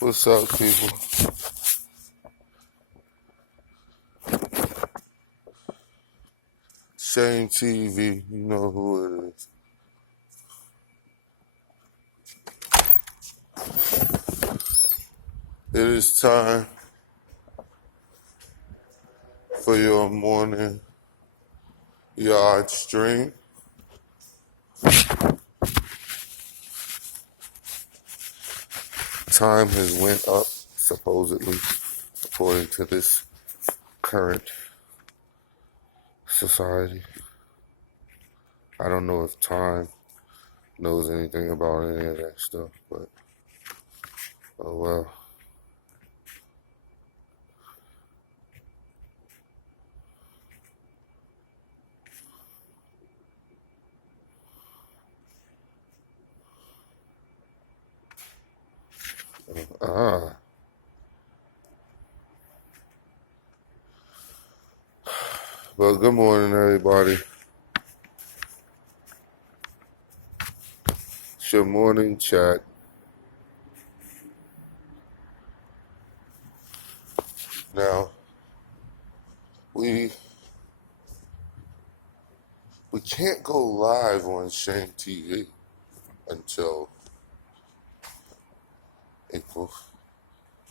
What's up, people? Shame TV, you know who it is. It is time for your morning yard stream. Time has went up, supposedly, according to this current society. I don't know if time knows anything about any of that stuff, but oh well. Ah. Well, good morning, everybody. It's your morning chat. Now, we can't go live on Shame TV until April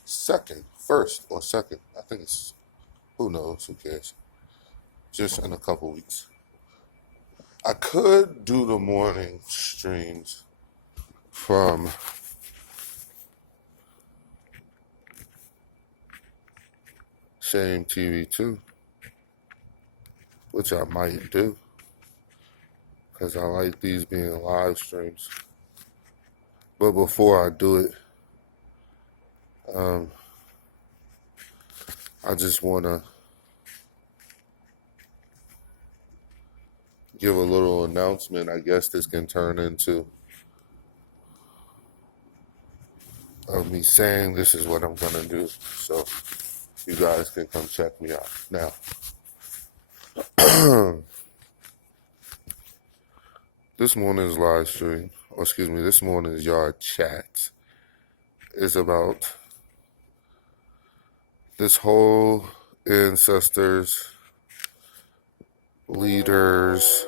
2nd, 1st or 2nd. I think it's, who knows, who cares? Just in a couple weeks. I could do the morning streams from Shame TV too, which I might do, because I like these being live streams. But before I do it, I just want to give a little announcement. I guess this can turn into of me saying this is what I'm going to do. So you guys can come check me out. Now, this morning's live stream, this morning's yard chat is about this whole ancestors, leaders,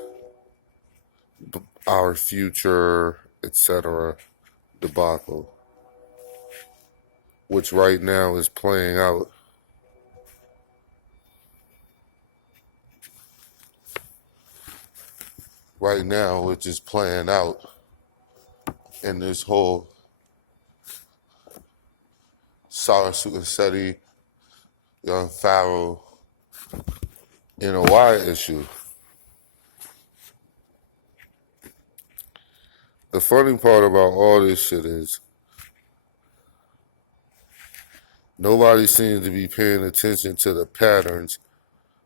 our future, etc. debacle, which right now is playing out. Right now, which is playing out in this whole Sarasuka Seti, young pharaoh, NOI issue. The funny part about all this shit is nobody seems to be paying attention to the patterns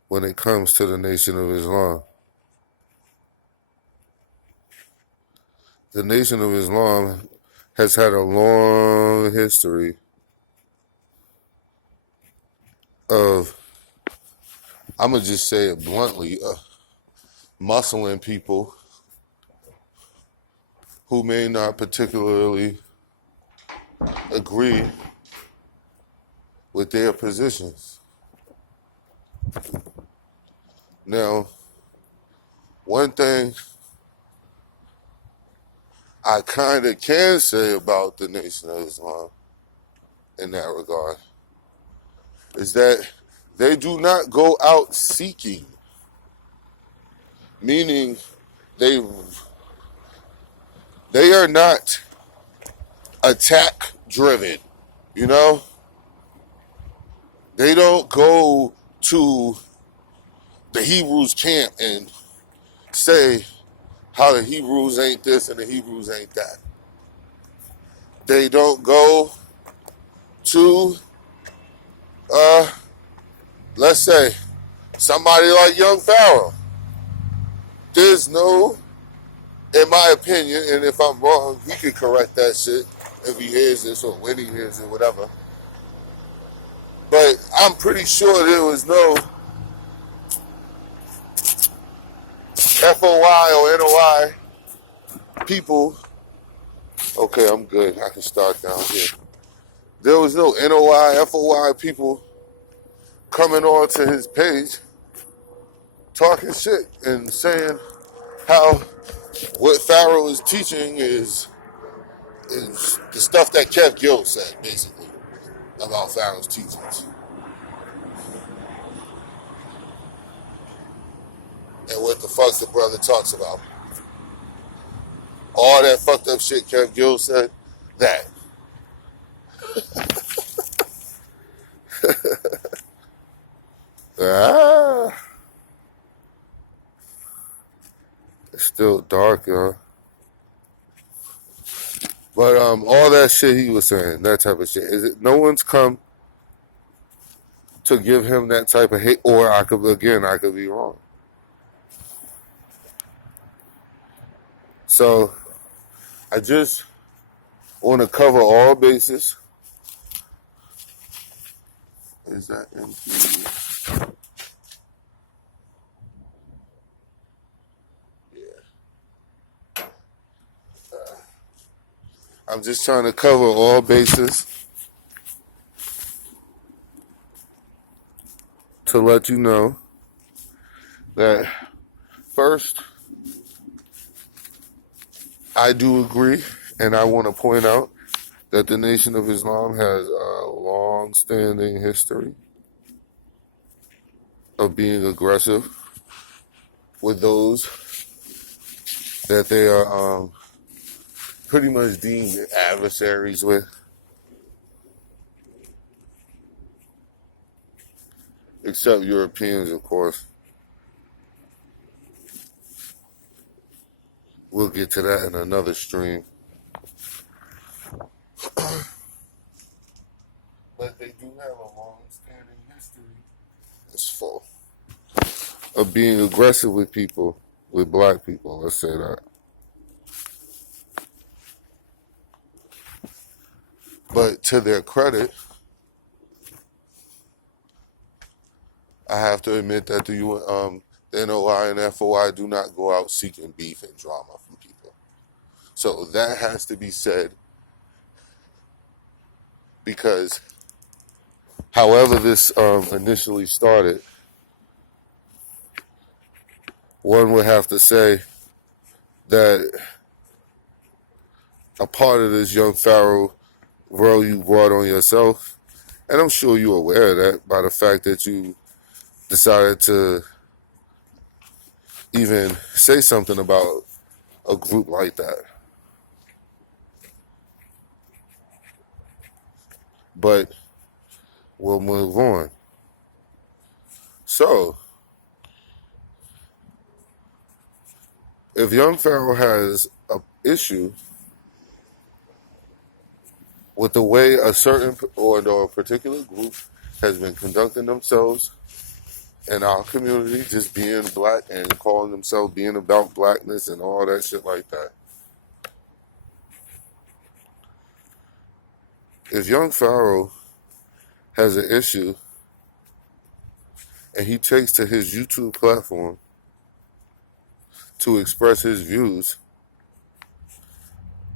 when it comes to the Nation of Islam. The Nation of Islam has had a long history of, I'm going to just say it bluntly, muscling people who may not particularly agree with their positions. Now, one thing I kind of can say about the Nation of Islam in that regard is that they do not go out seeking, meaning they are not attack driven, you know? They don't go to the Hebrews camp and say how the Hebrews ain't this and the Hebrews ain't that. They don't go to, let's say, somebody like young Pharaoh. There's no, in my opinion, and if I'm wrong, he could correct that shit if he hears this or when he hears it, whatever. But I'm pretty sure there was no FOI or NOI people. Okay, I'm good. I can start down here. There was no NOI, FOI people coming on to his page talking shit and saying how what Pharaoh is teaching is the stuff that Kev Gill said, basically, about Pharaoh's teachings. And what the fuck the brother talks about. All that fucked up shit Kev Gill said, that. Ah, it's still dark, y'all. But all that shit he was saying, that type of shit, is it? No one's come to give him that type of hate, or I could be wrong. So I just want to cover all bases. Is that empty? Yeah. I'm just trying to cover all bases to let you know that first, I do agree, and I want to point out that the Nation of Islam has a long-standing history of being aggressive with those that they are pretty much deemed adversaries with. Except Europeans, of course. We'll get to that in another stream. But they do have a long-standing history. It's full of being aggressive with people, with black people. Let's say that. But to their credit, I have to admit that the NOI and FOI do not go out seeking beef and drama from people. So that has to be said, because however this initially started, one would have to say that a part of this young Pharaoh role you brought on yourself, and I'm sure you're aware of that by the fact that you decided to even say something about a group like that. But we'll move on. So, if young Pharaoh has an issue with the way a certain or a particular group has been conducting themselves in our community, just being black and calling themselves being about blackness and all that shit like that. If young Pharaoh has an issue and he takes to his YouTube platform to express his views,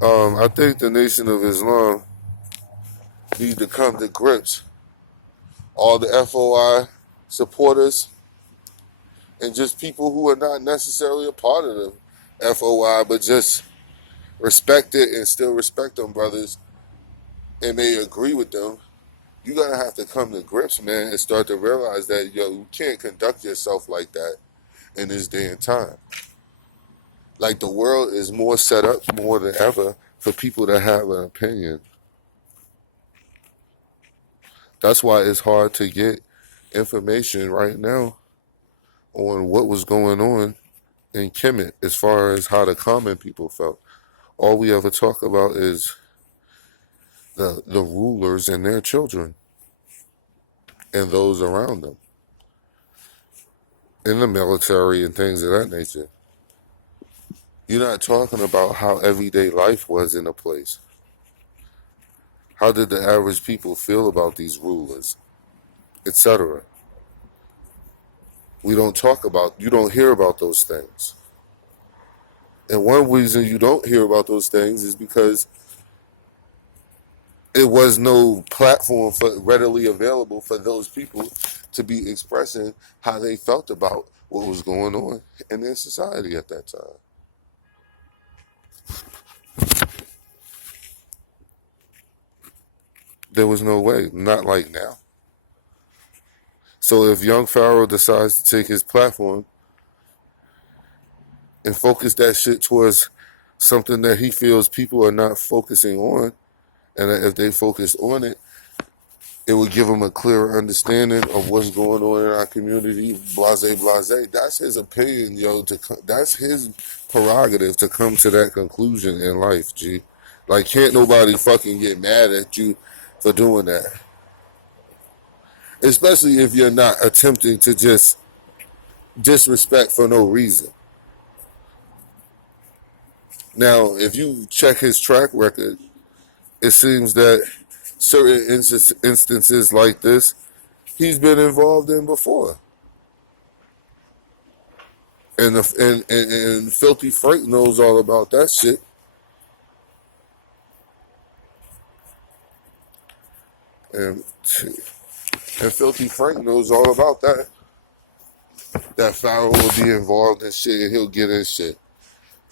I think the Nation of Islam need to come to grips. All the FOI supporters and just people who are not necessarily a part of the FOI, but just respect it and still respect them brothers and may agree with them. You gotta have to come to grips, man, and start to realize that, you can't conduct yourself like that in this day and time. Like, the world is more set up more than ever for people to have an opinion. That's why it's hard to get information right now on what was going on in Kemet as far as how the common people felt. All we ever talk about is the rulers and their children and those around them in the military and things of that nature. You're not talking about how everyday life was in a place. How did the average people feel about these rulers, etc.? You don't hear about those things. And one reason you don't hear about those things is because it was no platform for readily available for those people to be expressing how they felt about what was going on in their society at that time. There was no way, not like now. So if young Pharaoh decides to take his platform and focus that shit towards something that he feels people are not focusing on, and that if they focus on it, it would give them a clearer understanding of what's going on in our community, blase, blase. That's his opinion, yo. That's his prerogative to come to that conclusion in life, G. Like, can't nobody fucking get mad at you for doing that. Especially if you're not attempting to just disrespect for no reason. Now, if you check his track record, it seems that certain instances like this, he's been involved in before. And Filthy Frank knows all about that shit. And Filthy Frank knows all about that. That Pharaoh will be involved in shit and he'll get in shit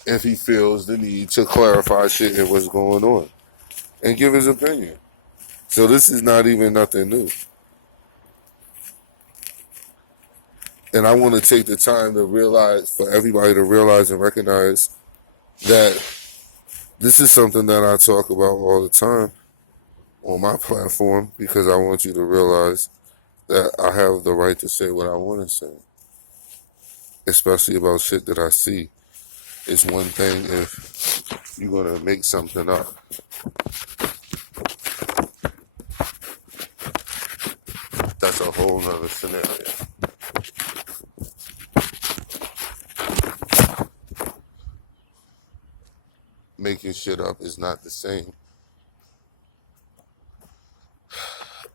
if he feels the need to clarify shit and what's going on and give his opinion. So this is not even nothing new. And I want to take the time to realize, for everybody to realize and recognize that this is something that I talk about all the time on my platform, because I want you to realize that I have the right to say what I want to say, especially about shit that I see. It's one thing if you're going to make something up. That's a whole nother scenario. Making shit up is not the same.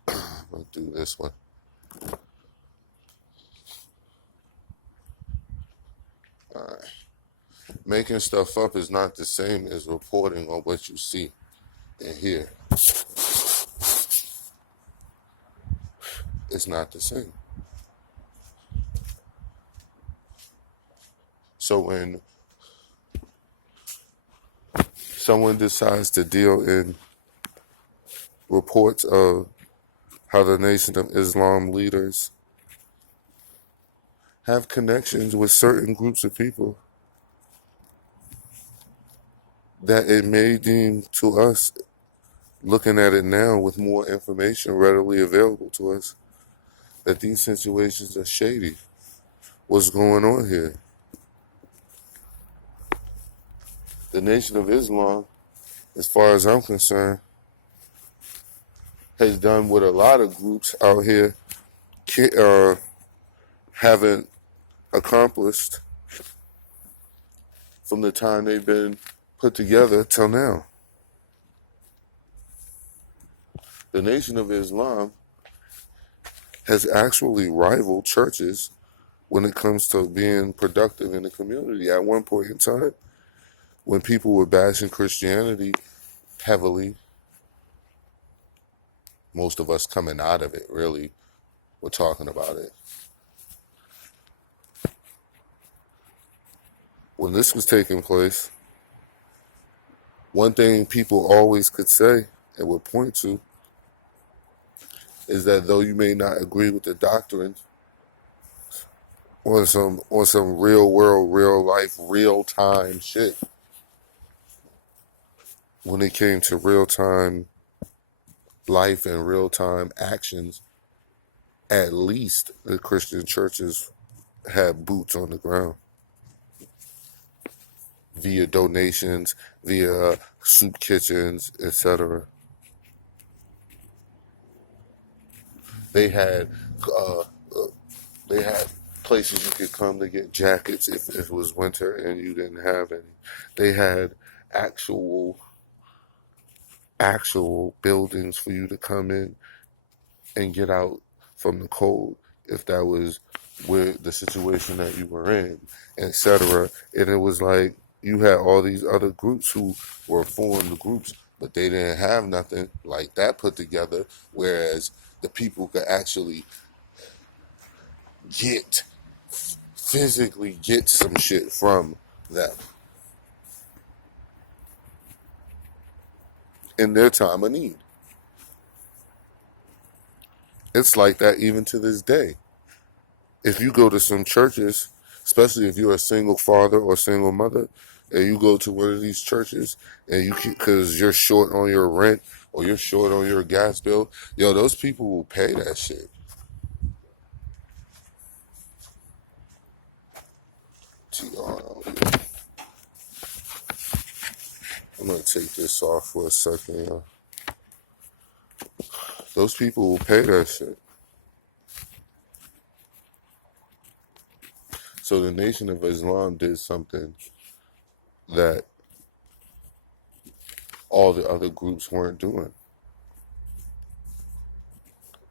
I'm going to do this one. Alright. Making stuff up is not the same as reporting on what you see and hear. It's not the same. So when someone decides to deal in reports of how the Nation of Islam leaders have connections with certain groups of people, that it may deem to us, looking at it now with more information readily available to us, that these situations are shady. What's going on here? The Nation of Islam, as far as I'm concerned, has done what a lot of groups out here haven't accomplished from the time they've been put together till now. The Nation of Islam has actually rivaled churches when it comes to being productive in the community. At one point in time, when people were bashing Christianity heavily, most of us coming out of it really were talking about it. When this was taking place, one thing people always could say and would point to is that though you may not agree with the doctrine on some real world, real life, real time shit, when it came to real time life and real time actions, at least the Christian churches had boots on the ground via donations, via soup kitchens, etc. They had places you could come to get jackets if it was winter and you didn't have any. They had actual buildings for you to come in and get out from the cold if that was where the situation that you were in, etc. And it was like you had all these other groups who were formed groups But they didn't have nothing like that put together, whereas the people could actually get, physically get some shit from them in their time of need. It's like that even to this day. If you go to some churches, especially if you're a single father or single mother, and you go to one of these churches and you because you're short on your rent or you're short on your gas bill, yo, those people will pay that shit. I'm gonna take this off for a second, yo. Those people will pay that shit. So the Nation of Islam did something that all the other groups weren't doing.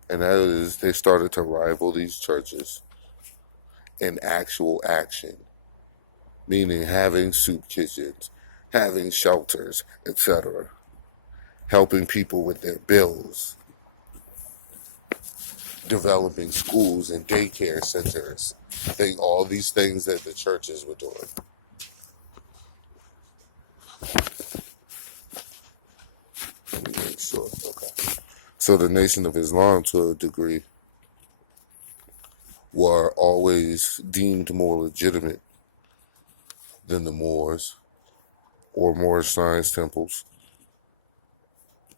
And that is they started to rival these churches in actual action, meaning having soup kitchens, having shelters, etc., helping people with their bills, developing schools and daycare centers, all these things that the churches were doing. Let me make sure. Okay. So the Nation of Islam, to a degree, were always deemed more legitimate than the Moors or Moorish science temples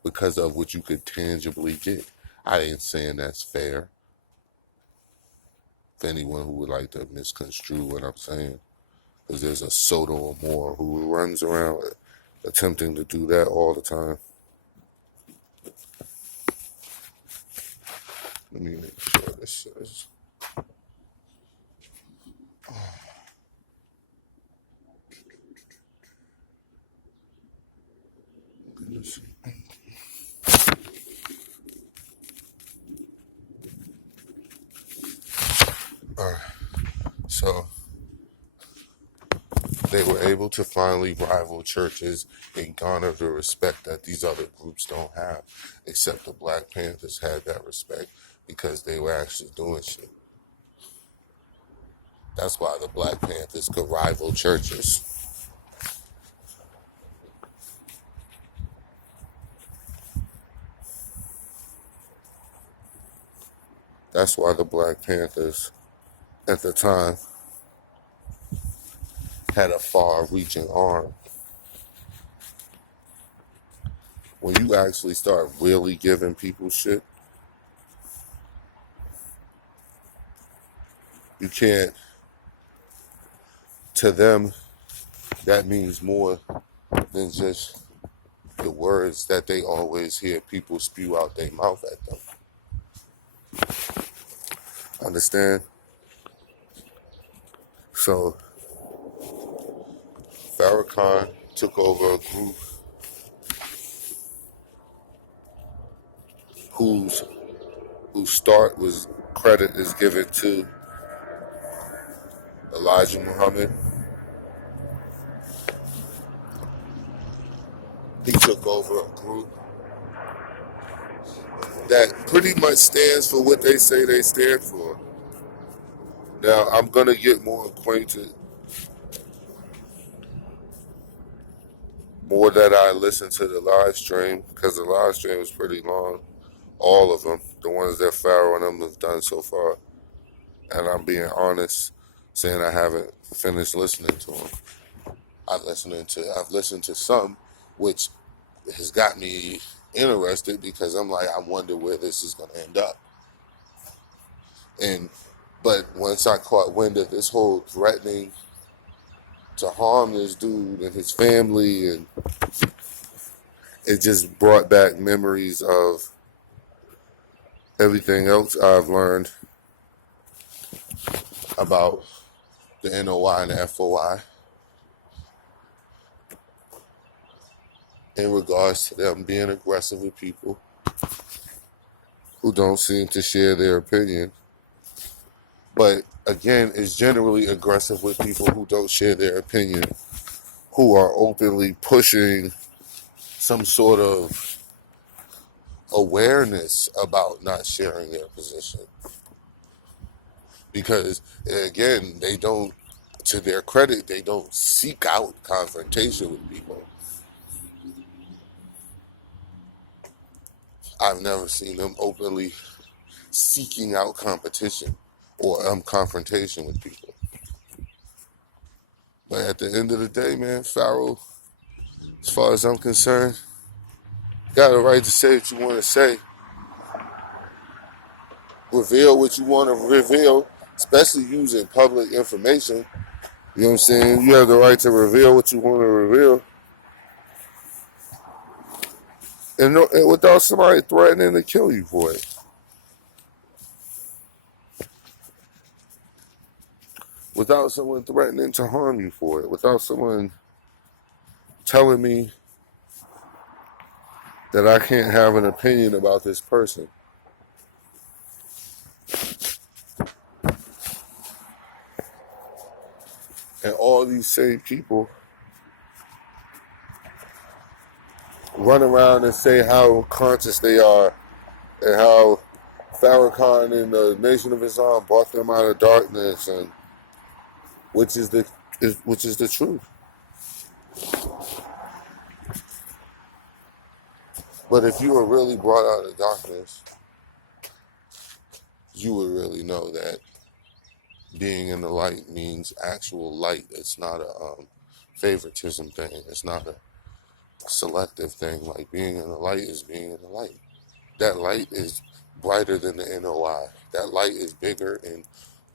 because of what you could tangibly get. I ain't saying that's fair for anyone who would like to misconstrue what I'm saying, because there's a Soto or more who runs around attempting to do that all the time. Let me make sure this is. All right. So they were able to finally rival churches and garner the respect that these other groups don't have, except the Black Panthers had that respect because they were actually doing shit. That's why the Black Panthers could rival churches. That's why the Black Panthers at the time had a far-reaching arm. When you actually start really giving people shit, you can't, to them, that means more than just the words that they always hear people spew out their mouth at them. Understand? So, Farrakhan took over a group whose start was credit is given to Elijah Muhammad. He took over a group that pretty much stands for what they say they stand for. Now, I'm going to get more acquainted, more that I listen to the live stream, because the live stream was pretty long. All of them, the ones that Pharaoh and them have done so far. And I'm being honest, saying I haven't finished listening to them. I've listened to some, which has got me interested because I'm like, I wonder where this is going to end up. But once I caught wind of this whole threatening to harm this dude and his family, and it just brought back memories of everything else I've learned about the NOI and the FOI in regards to them being aggressive with people who don't seem to share their opinion. But again, it's generally aggressive with people who don't share their opinion, who are openly pushing some sort of awareness about not sharing their position. Because, again, they don't, to their credit, they don't seek out confrontation with people. I've never seen them openly seeking out competition or confrontation with people. But at the end of the day, man, Pharaoh, as far as I'm concerned, got a right to say what you want to say. Reveal what you want to reveal, especially using public information. You know what I'm saying? You have the right to reveal what you want to reveal. And without somebody threatening to kill you for it. Without someone threatening to harm you for it. Without someone telling me that I can't have an opinion about this person. And all these same people run around and say how conscious they are and how Farrakhan and the Nation of Islam brought them out of darkness, and which is the truth. But if you were really brought out of darkness, you would really know that being in the light means actual light. It's not a favoritism thing. It's not a selective thing. Like, being in the light is being in the light. That light is brighter than the NOI. That light is bigger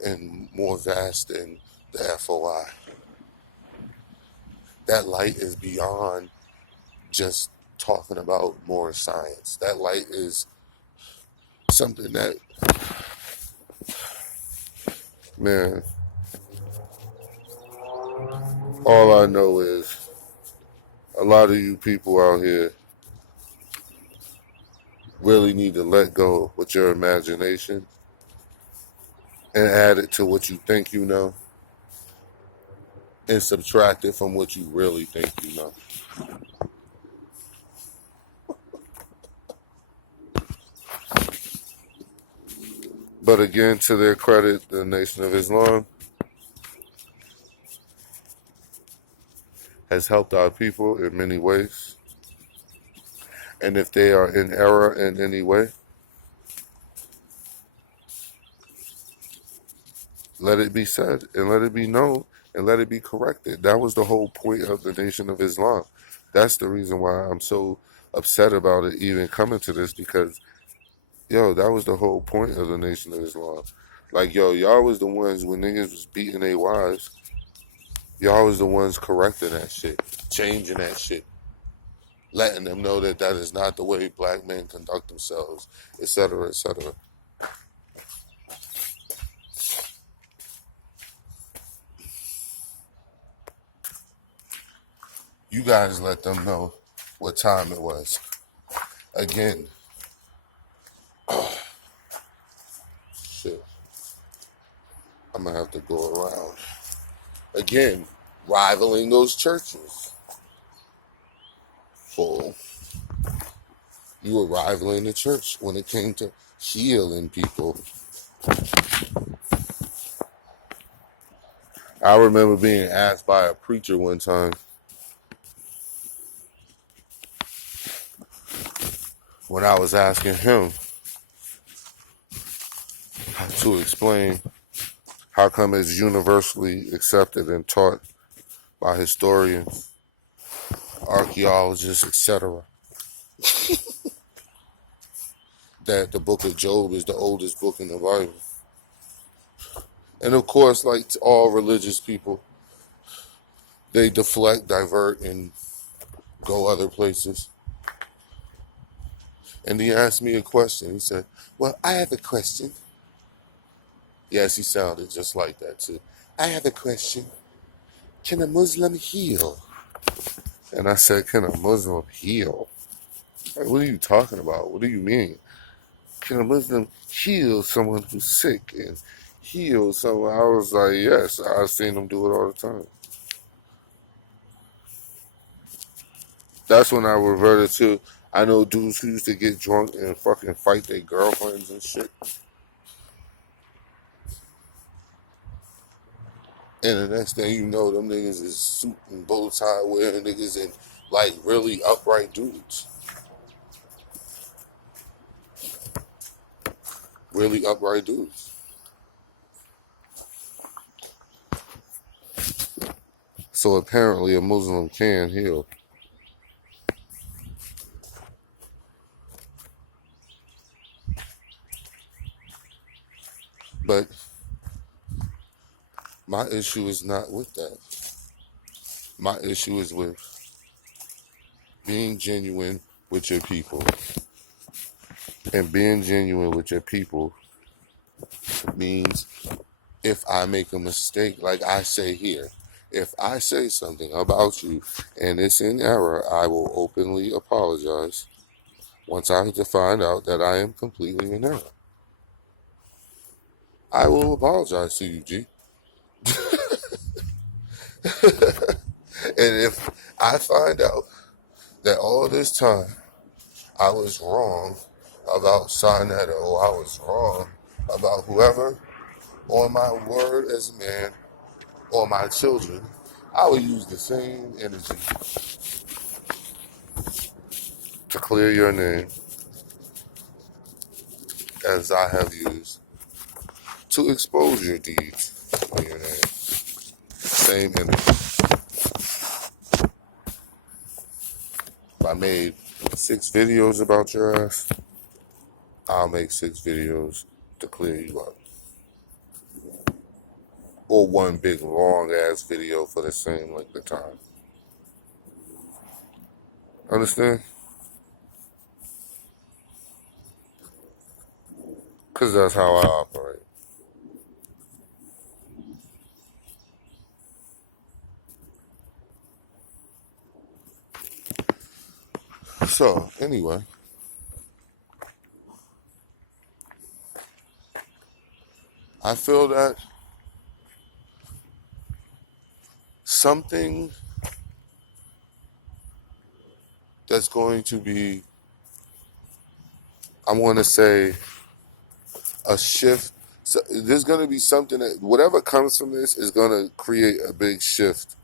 and more vast than the FOI. That light is beyond just talking about more science. That light is something that, man, all I know is a lot of you people out here really need to let go with your imagination and add it to what you think you know and subtract it from what you really think you know. But again, to their credit, the Nation of Islam has helped our people in many ways. And if they are in error in any way, let it be said and let it be known and let it be corrected. That was the whole point of the Nation of Islam. That's the reason why I'm so upset about it even coming to this, because, yo, that was the whole point of the Nation of Islam. Like, yo, y'all was the ones when niggas was beating their wives. Y'all was the ones correcting that shit, changing that shit, letting them know that that is not the way black men conduct themselves, etc., etc. You guys let them know what time it was. Again, shit, I'm gonna have to go around. Again, rivaling those churches. Full. You were rivaling the church when it came to healing people. I remember being asked by a preacher one time when I was asking him to explain how come it's universally accepted and taught by historians, archaeologists, etc., that the book of Job is the oldest book in the Bible. And of course, like all religious people, they deflect, divert, and go other places. And he asked me a question. He said, well, I have a question. Yes, he sounded just like that too. I have a question. Can a Muslim heal? And I said, can a Muslim heal? Like, what are you talking about? What do you mean? Can a Muslim heal someone who's sick and heal someone? I was like, yes, I've seen them do it all the time. That's when I reverted to. I know dudes who used to get drunk and fucking fight their girlfriends and shit. And the next thing you know, them niggas is suit and bow tie wearing niggas and like really upright dudes. Really upright dudes. So apparently a Muslim can heal. But my issue is not with that. My issue is with being genuine with your people. And being genuine with your people means if I make a mistake, like I say here, if I say something about you and it's in error, I will openly apologize once I find out that I am completely in error. I will apologize to you, G. And if I find out that all this time I was wrong about Sinetta or I was wrong about whoever, on my word as a man or my children, I will use the same energy to clear your name as I have used to expose your deeds on your name. Same energy. If I made 6 videos about your ass, I'll make 6 videos to clear you up. Or one big long ass video for the same length of time. Understand? Because that's how I operate. So, anyway, I feel that something that's going to be, I want to say, a shift. So there's going to be something that, whatever comes from this, is going to create a big shift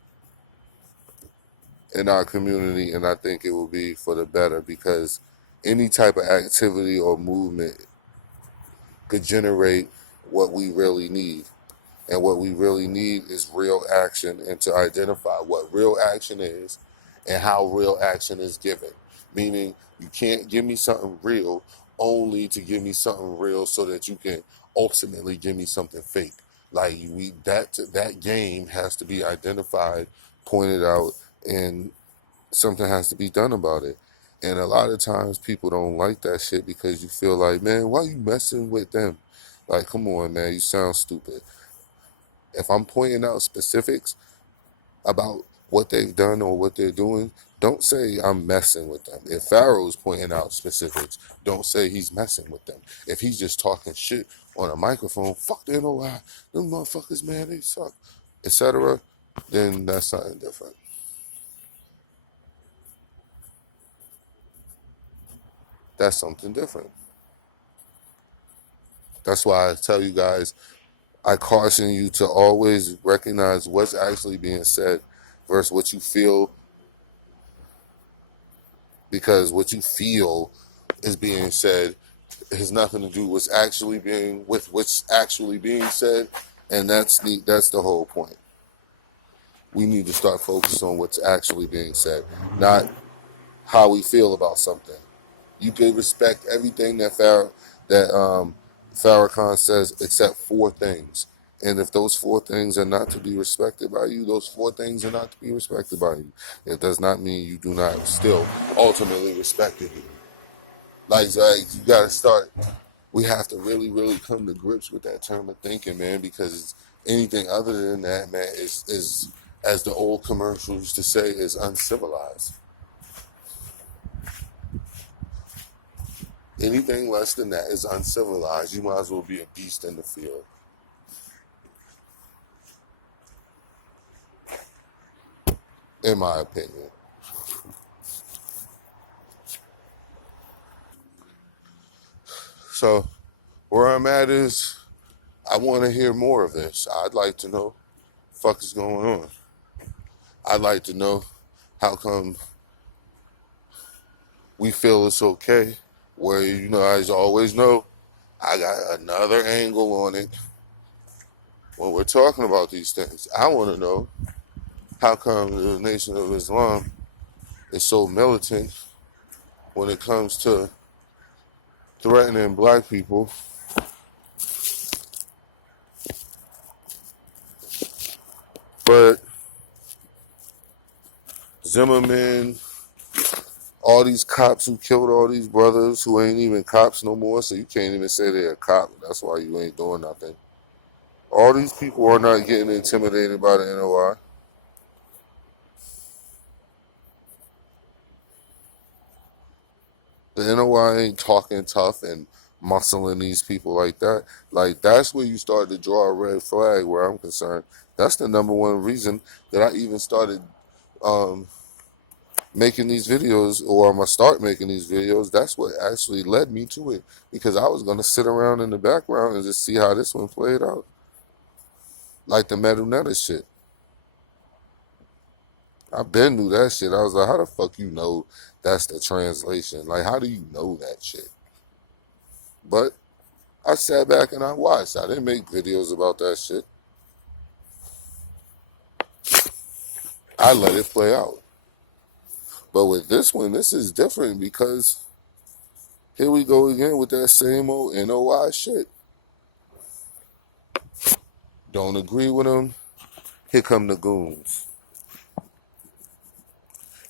in our community, and I think it will be for the better because any type of activity or movement could generate what we really need. And what we really need is real action and to identify what real action is and how real action is given. Meaning, you can't give me something real only to give me something real so that you can ultimately give me something fake. Like that game has to be identified, pointed out, and something has to be done about it. And a lot of times people don't like that shit because you feel like, man, why you messing with them? Like, come on, man, you sound stupid. If I'm pointing out specifics about what they've done or what they're doing, don't say I'm messing with them. If Pharaoh's pointing out specifics, don't say he's messing with them. If he's just talking shit on a microphone, fuck the NOI, them motherfuckers, man, they suck, etc., then that's something different. That's something different. That's why I tell you guys, I caution you to always recognize what's actually being said versus what you feel, because what you feel is being said has nothing to do with what's actually being said, and that's the whole point. We need to start focusing on what's actually being said, not how we feel about something. You can respect everything that Farrakhan says except 4 things. And if those 4 things are not to be respected by you, those 4 things are not to be respected by you. It does not mean you do not still ultimately respect it. Like you gotta start. We have to really, really come to grips with that term of thinking, man, because anything other than that, man, is as the old commercial used to say, is uncivilized. Anything less than that is uncivilized. You might as well be a beast in the field. In my opinion. So where I'm at is I want to hear more of this. I'd like to know what the fuck is going on. I'd like to know how come we feel it's okay, where, as you always know, I got another angle on it when we're talking about these things. I want to know how come the Nation of Islam is so militant when it comes to threatening black people, but Zimmerman, all these cops who killed all these brothers who ain't even cops no more, so you can't even say they're a cop. That's why you ain't doing nothing. All these people are not getting intimidated by the NOI. The NOI ain't talking tough and muscling these people like that. Like, that's where you start to draw a red flag where I'm concerned. That's the number one reason that I even started making these videos, or I'm going to start making these videos. That's what actually led me to it, because I was going to sit around in the background and just see how this one played out. Like the Metal shit. I been knew that shit. I was like, how the fuck you know that's the translation? Like, how do you know that shit? But I sat back and I watched. I didn't make videos about that shit. I let it play out. But with this one, this is different, because here we go again with that same old NOI shit. Don't agree with them. Here come the goons.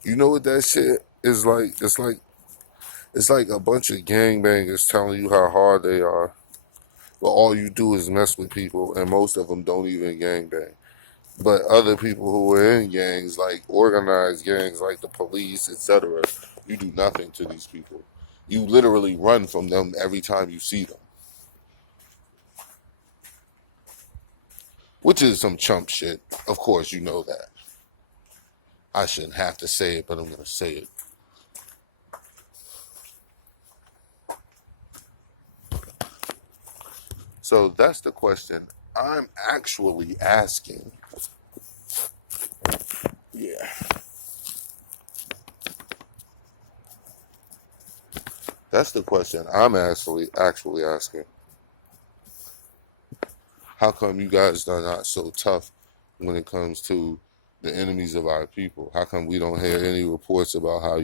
You know what that shit is like? It's like a bunch of gangbangers telling you how hard they are, but all you do is mess with people, and most of them don't even gangbang. But other people who are in gangs, like organized gangs, like the police, etc., you do nothing to these people. You literally run from them every time you see them. Which is some chump shit. Of course, you know that. I shouldn't have to say it, but I'm going to say it. So that's the question I'm actually asking. Yeah. That's the question I'm actually asking. How come you guys are not so tough when it comes to the enemies of our people? How come we don't hear any reports about how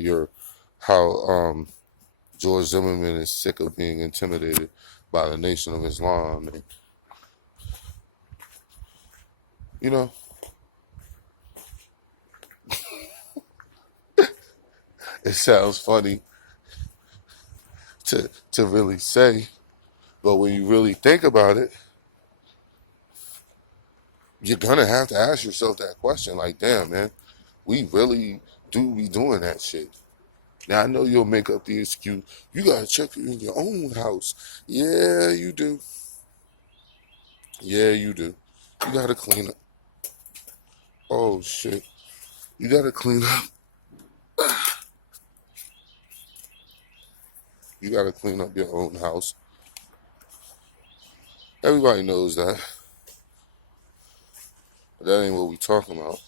George Zimmerman is sick of being intimidated by the Nation of Islam? And, you know, it sounds funny to really say, but when you really think about it, you're gonna have to ask yourself that question. Like, damn, man, we really do be doing that shit. Now, I know you'll make up the excuse, you gotta check it in your own house. Yeah, you do. Yeah, you do. You gotta clean up. Oh, shit. You gotta clean up. You gotta clean up your own house. Everybody knows that. But that ain't what we talking about.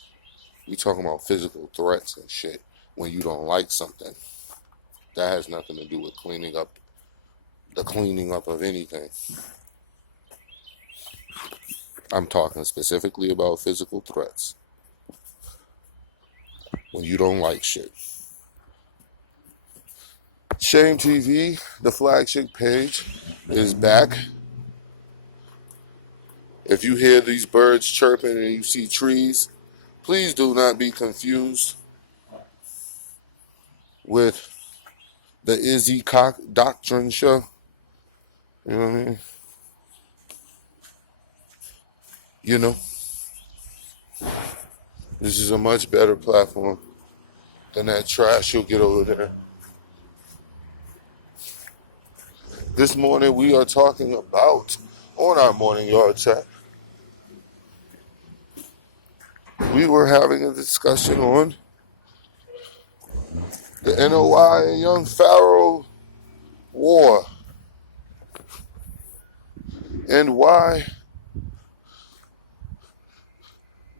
We talking about physical threats and shit when you don't like something. That has nothing to do with the cleaning up of anything. I'm talking specifically about physical threats. When you don't like shit. Shame TV, the flagship page, is back. If you hear these birds chirping and you see trees, please do not be confused with the Izzy Cock Doctrine show. You know what I mean? You know, this is a much better platform than that trash you'll get over there. This morning we are talking about, on our morning yard chat, we were having a discussion on the NOI and Young Pharaoh war. And why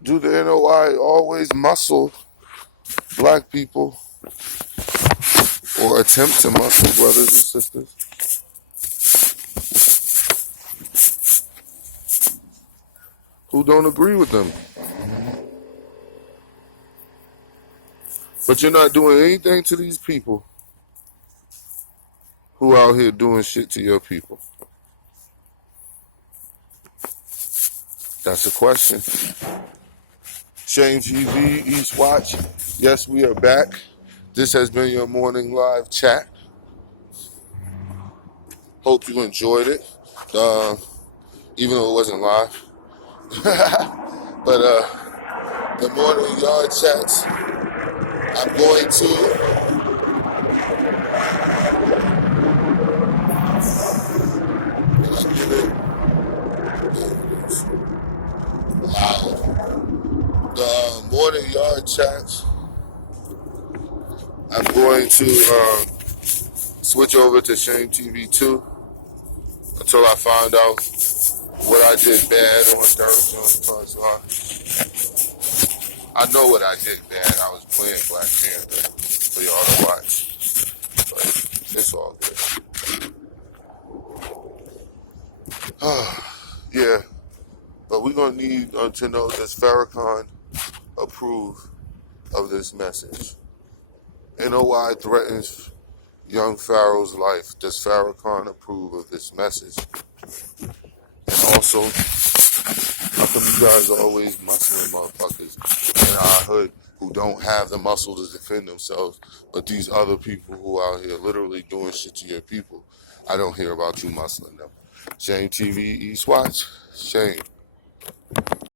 do the NOI always muscle black people or attempt to muscle brothers and sisters who don't agree with them? But you're not doing anything to these people who out here doing shit to your people. That's a question. Shane TV, East Watch. Yes, we are back. This has been your morning live chat. Hope you enjoyed it. Even though it wasn't live. But the morning yard chats, I'm going to get it loud. The morning yard chats, I'm going to switch over to Shame TV 2 until I find out what I did bad on Derrick Jones' Punchline. I know what I did bad. I was playing Black Panther for y'all to watch. But it's all good. Yeah. But we're going to need to know, does Farrakhan approve of this message? NOI threatens young Pharaoh's life. Does Farrakhan approve of this message? And also, how come you guys are always muscling motherfuckers in our hood who don't have the muscle to defend themselves, but these other people who out here literally doing shit to your people, I don't hear about you muscling them. Shame TV, East Watch, shame.